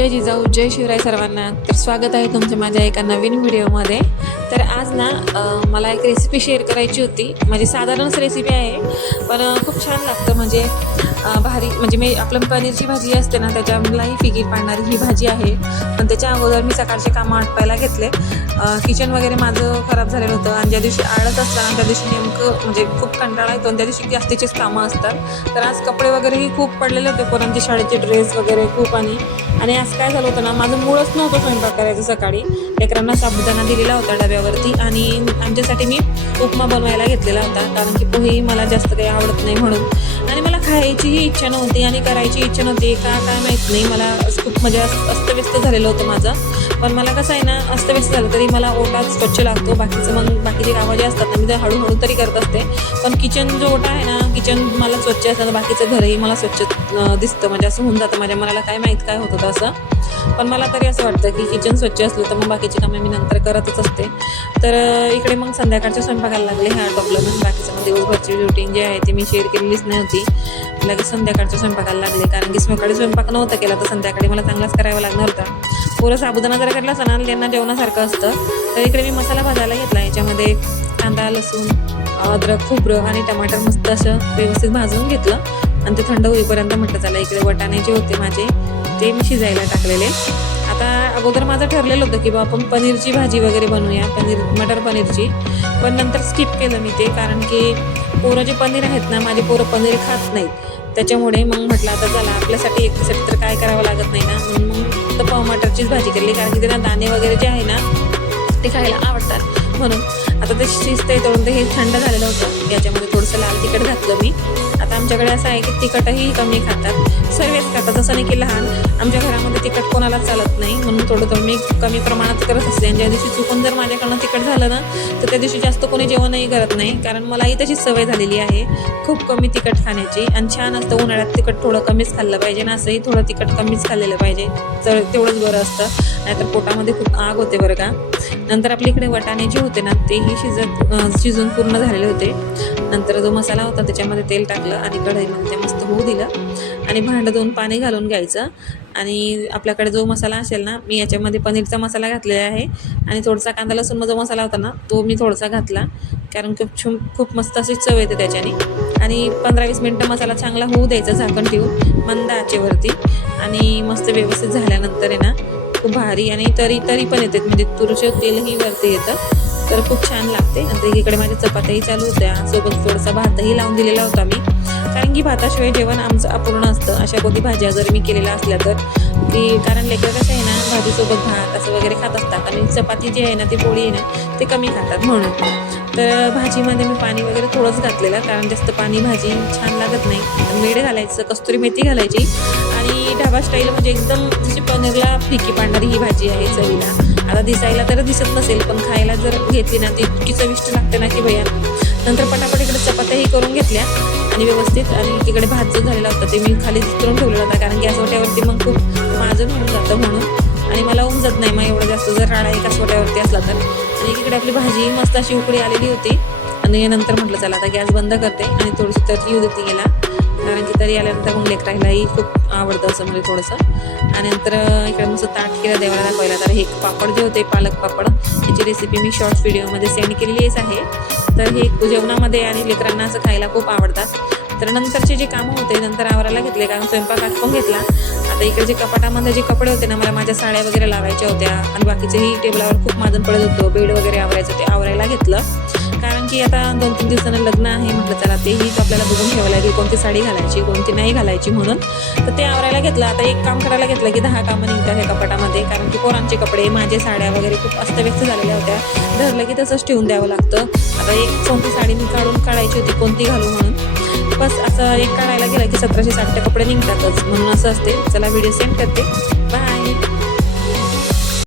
जय जिजाऊ जय शिवराय सर्वांना। तर स्वागत आहे तुमचं माझ्या एका नवीन व्हिडिओमध्ये। तर आज ना मला एक रेसिपी शेअर करायची होती। म्हणजे साधारणच रेसिपी आहे पण खूप छान लागतं। म्हणजे भारी म्हणजे मी आपलं पनीरची भाजी असते ना त्याच्यामधलाही फिकी पाडणारी ही भाजी आहे। पण त्याच्या अगोदर मी सकाळचे कामं आटपायला घेतले। किचन वगैरे माझं खराब झालेलं होतं आणि ज्या दिवशी आळत असतं ना त्या दिवशी नेमकं म्हणजे खूप कंटाळा येतो आणि त्या दिवशी जास्तीचीच कामं असतात। तर आज कपडे वगैरेही खूप पडलेले होते, पोरांचे शाळेचे ड्रेस वगैरे खूप आणि आज काय झालं होतं ना, माझं मूळच नव्हतं स्वयंपाक करायचं। सकाळी लेकरांना साबुदाणा दिलेला होता डब्यावरती आणि आमच्यासाठी मी उपमा बनवायला घेतलेला होता, कारण की पोहेही मला जास्त काही आवडत नाही म्हणून। आणि मला खायचीही इच्छा नव्हती आणि करायची इच्छा नव्हती का काय माहीत नाही। मला खूप म्हणजे अस्तव्यस्त झालेलं होतं माझं। पण मला कसं आहे ना, अस्तव्यस्त झालं तरी मला ओटा स्वच्छ लागतो। बाकीचं मग बाकीचे कामं जे असतात ना मी ते हळूहळू तरी करत असते। पण किचन जो ओटा आहे ना, किचन मला स्वच्छ असतं, बाकीचं घरही मला स्वच्छ दिसतं। म्हणजे असं होऊन जातं माझ्या मनाला, काय माहीत काय होतं असं। पण मला तरी असं वाटतं की किचन स्वच्छ असलं तर मग बाकीची कामं मी नंतर करतच असते। तर इकडे मग संध्याकाळच्या स्वयंपाकाला लागले। हे आटोपलं मग बाकीचं मग दिवसभरची रुटीन जे आहे ते मी शेअर केलेलीच नाही होती। लगेच संध्याकाळच्या स्वयंपाकाला लागले, कारण की सकाळी स्वयंपाक नव्हता केला तर संध्याकाळी मला चांगलाच करावा लागणार होता। पुरं साबुदाणा जर करला असता ना त्यांना जेवणासारखं असतं। तर इकडे मी मसाला भाजायला घेतला। याच्यामध्ये कांदा, लसूण, अद्रक, खोबरं आणि टमाटर मस्त असं व्यवस्थित भाजून घेतलं आणि ते थंड होईपर्यंत म्हटलं चला। इकडे वाटाणे जे होते माझे ते मी शिजायला टाकलेले। आता अगोदर माझं ठरलेलं होतं की बा आपण पनीरची भाजी वगैरे बनवूया, मटर पनीरची। पण नंतर स्किप केलं मी ते, कारण की पोरं जे पनीर आहेत ना, माझे पोरं पनीर खात नाहीत। त्याच्यामुळे मग म्हटलं आता चला आपल्यासाठी एकटीसाठी तर काय करावं लागत नाही ना, म्हणून मग फक्त मटरचीच भाजी केली, कारण की त्यांना दाणे वगैरे जे आहे ना ते खायला आवडतात म्हणून। आता ते शिजते तळून ते हे थंड झालेलं होतं। याच्यामध्ये थोडंसं लाल तिखट घातलं मी। आता आमच्याकडे असं आहे की तिखटही कमी खातात, सर्वच खातात, असं नाही की लहान। आमच्या घरामध्ये तिखट कोणालाच चालत नाही, म्हणून थोडं मी कमी प्रमाणात करत असते। आणि ज्या दिवशी चुकून जर माझ्याकडनं तिखट झालं ना तर त्या दिवशी जास्त कोणी जेवणही करत नाही, कारण मलाही तशीच सवय झालेली आहे खूप कमी तिखट खाण्याची। आणि छान असतं उन्हाळ्यात तिखट थोडं कमीच खाल्लं पाहिजे ना, असंही थोडं तिखट कमीच खाल्लेलं पाहिजे, तर तेवढंच बरं असतं, नाहीतर पोटामध्ये खूप आग होते बरं का। नंतर आपल्या इकडे वाटाणे जे होते ना तेही शिजून पूर्ण झालेले होते। नंतर जो मसाला होता त्याच्यामध्ये तेल टाकलं आणि कढईमध्ये ते मस्त होऊ दिलं आणि भांडं धुवून पाणी घालून घ्यायचं। आणि आपल्याकडे जो मसाला असेल ना, मी याच्यामध्ये पनीरचा मसाला घातलेला आहे आणि थोडासा कांदा लसूण जो मसाला होता ना तो मी थोडासा घातला, कारण खूप मस्त अशी चव येते त्याच्याने। आणि 15-20 मिनटं मसाला चांगला होऊ द्यायचा झाकण ठेवून मंद आचेवरती। आणि मस्त व्यवस्थित झाल्यानंतर आहे ना खूप भारी आणि तरी पण येते, म्हणजे तुरचं तेलही वरती येतं, तर खूप छान लागते। नंतर इकडे माझ्या चपात्याही चालू होत्या, सोबत थोडासा भातही लावून दिलेला होता मी, कारण की भाताशिवाय जेवण आमचं अपूर्ण असतं अशा कोणती भाज्या जर मी केलेल्या असल्या तर। की कारण लेकरं कसं आहे ना भाजीसोबत भात असं वगैरे खात असतात आणि चपाती जी आहे ना ती पोळी आहे ना ते कमी खातात म्हणून। तर भाजीमध्ये मी पाणी वगैरे थोडंच घातलेलं, कारण जास्त पाणी भाजी छान लागत नाही। मीठ घालायचं, कस्तुरी मेथी घालायची आणि ढाबा स्टाईल, म्हणजे एकदम जशी पनीरला फिकी पाडणारी ही भाजी आहे चवीला। आता दिसायला तर दिसत नसेल पण खायला जर घेतली ना ती इतकी चविष्ट लागते ना की भैया। नंतर पटापट इकडे चपात्याही करून घेतल्या आणि व्यवस्थित, आणि तिकडे भात जो झालेला होता ते मी खाली करून ठेवलेला होता, कारण गॅस ओट्यावरती मग खूप माजून होऊन जातं म्हणून। आणि मला उमजत नाही मग एवढं जास्त जर राडा एका सोट्यावरती असला तर। आणि इकडे आपली भाजी मस्त अशी उकळी आलेली होती आणि नंतर म्हटलं चला आता गॅस बंद करते आणि थोडीशी तरी येऊ देते गेला, कारण की तरी आल्यानंतर मग लेकरायलाही खूप आवडतं असं म्हणजे थोडंसं। आणि नंतर इकडे मस्त ताट केलं देवाला दाखवायला। तर हे पापड जे होते पालक पापड, याची रेसिपी मी शॉर्ट्स व्हिडिओमध्ये सेंड केलेलीच आहे। तर हे जेवणामध्ये आणि लेकरांना असं खायला खूप आवडतात। तर नंतरचे जे कामं होते नंतर आवरायला घेतले, कारण स्वयंपाक आटपून घेतला। आता इकडे जे कपाटामध्ये जे कपडे होते ना, मला माझ्या साड्या वगैरे लावायच्या होत्या आणि बाकीचेही टेबलावर खूप माजून पडत होतं, बेड वगैरे आवरायचं, ते आवरायला घेतलं। कारण की आता 2-3 दिवसांना लग्न आहे, म्हटलं चला तेही आपल्याला बघून ठेवायला लागेल कोणती साडी घालायची कोणती नाही घालायची म्हणून। तर ते आवरायला घेतलं। आता एक काम करायला घेतलं की 10 कामं निघतात ह्या कपाटामध्ये, कारण की पोरांचे कपडे, माझे साड्या वगैरे खूप अस्तव्यस्त झालेल्या होत्या, धरलं की तसंच ठेवून द्यावं लागतं। आता एक कोणती साडी मी काढायची होती कोणती घालू म्हणून, बस असं एक काढायला गेलं की 1760 कपडे निघतातच, म्हणून असं असते। चला व्हिडिओ सेंड करते, बाय।